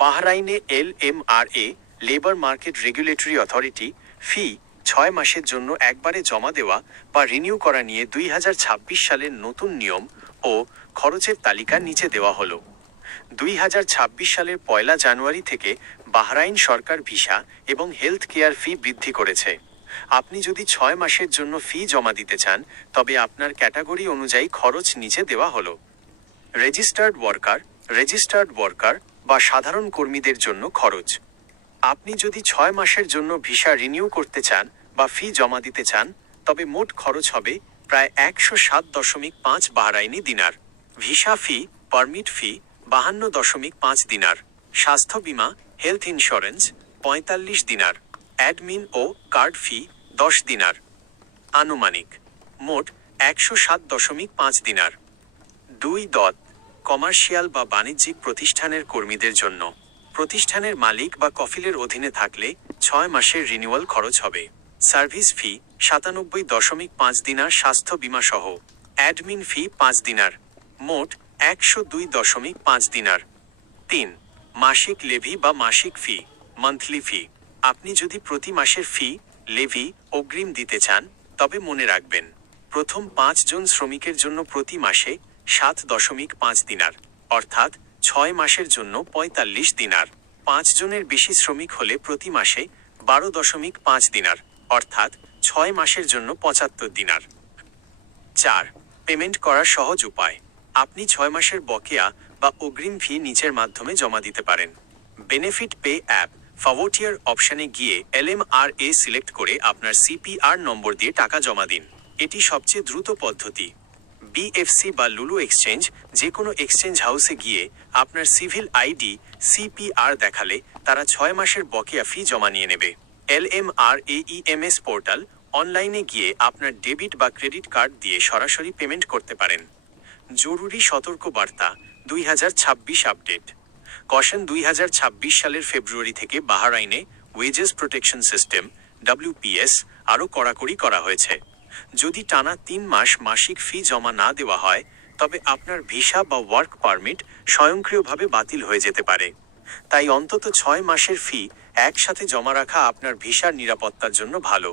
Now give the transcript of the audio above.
বাহরাইনে LMRA labour market regulatory authority fee 6 মাসের জন্য একবারে জমা দেওয়া বা রিনিউ করা নিয়ে 2026 সালের নতুন নিয়ম ও খরচের তালিকা নিচে দেওয়া হলো। 2026 সালের 1 জানুয়ারি থেকে বাহরাইন সরকার ভিসা এবং হেলথ কেয়ার ফি বৃদ্ধি করেছে। আপনি যদি 6 মাসের জন্য ফি জমা দিতে চান তবে আপনার ক্যাটাগরি অনুযায়ী খরচ নিচে দেওয়া হলো। রেজিস্টার্ড ওয়ার্কার বা সাধারণ কর্মীদের জন্য খরচ। আপনি যদি 6 মাসের জন্য ভিসা রিনিউ করতে চান বা ফি জমা দিতে চান তবে মোট খরচ হবে প্রায় 107.5 বাহরাইনি দিনার। ভিসা ফি, পারমিট ফি 52.5 দিনার। স্বাস্থ্য বীমা, হেলথ ইন্স্যুরেন্স 45 দিনার। অ্যাডমিন ও কার্ড ফি 10 দিনার। আনুমানিক মোট 107.5 দিনার। 2. কমার্শিয়াল বা বাণিজ্যিক প্রতিষ্ঠানের কর্মীদের জন্য। প্রতিষ্ঠানের মালিক বা কফিলের অধীনে থাকলে 6 মাসের রিনিউয়াল খরচ হবে। সার্ভিস ফি 97.5 দিনার স্বাস্থ্য বীমা সহ। অ্যাডমিন ফি 5 দিনার। মোট 102.5 দিনার। 3. মাসিক লেভি বা মাসিক ফি, মান্থলি ফি। আপনি যদি প্রতি মাসের ফি, লেভি অগ্রিম দিতে চান তবে মনে রাখবেন প্রথম 5 জন শ্রমিকের জন্য প্রতি মাসে 7.5 দিনার, অর্থাৎ 6 মাসের জন্য 45 দিনার। 5 জনের বেশি শ্রমিক হলে প্রতি মাসে 12.5 দিনার, অর্থাৎ 6 মাসের জন্য 75 দিনার। 4. পেমেন্ট করার সহজ উপায়। আপনি 6 মাসের বকেয়া বা অগ্রিম ফি নিচের মাধ্যমে জমা দিতে পারেন। বেনিফিট পে অ্যাপ ফাভোটিয়ার অপশানে গিয়ে LMRA সিলেক্ট করে আপনার CPR নম্বর দিয়ে টাকা জমা দিন। এটি সবচেয়ে দ্রুত পদ্ধতি। BFC বা লুলু এক্সচেঞ্জ, যে কোনো এক্সচেঞ্জ হাউসে গিয়ে আপনার সিভিল ID CPR দেখালে তারা 6 মাসের বকেয়া ফি জমা নিয়ে নেবে। LMRA EMS পোর্টাল, অনলাইনে গিয়ে আপনার ডেবিট বা ক্রেডিট কার্ড দিয়ে সরাসরি পেমেন্ট করতে পারেন। জরুরি সতর্কবার্তা 2026 আপডেট। কশন 2026 সালের ফেব্রুয়ারি থেকে বাহরাইনে ওয়েজেস প্রোটেকশন সিস্টেম WPS আরও কড়াকড়ি করা হয়েছে। যদি টানা 3 মাস মাসিক ফি জমা না দেওয়া হয় তবে আপনার ভিসা বা ওয়ার্ক পারমিট স্বয়ংক্রিয়ভাবে বাতিল হয়ে যেতে পারে। তাই অন্তত 6 মাসের ফি একসাথে জমা রাখা আপনার ভিসার নিরাপত্তার জন্য ভালো।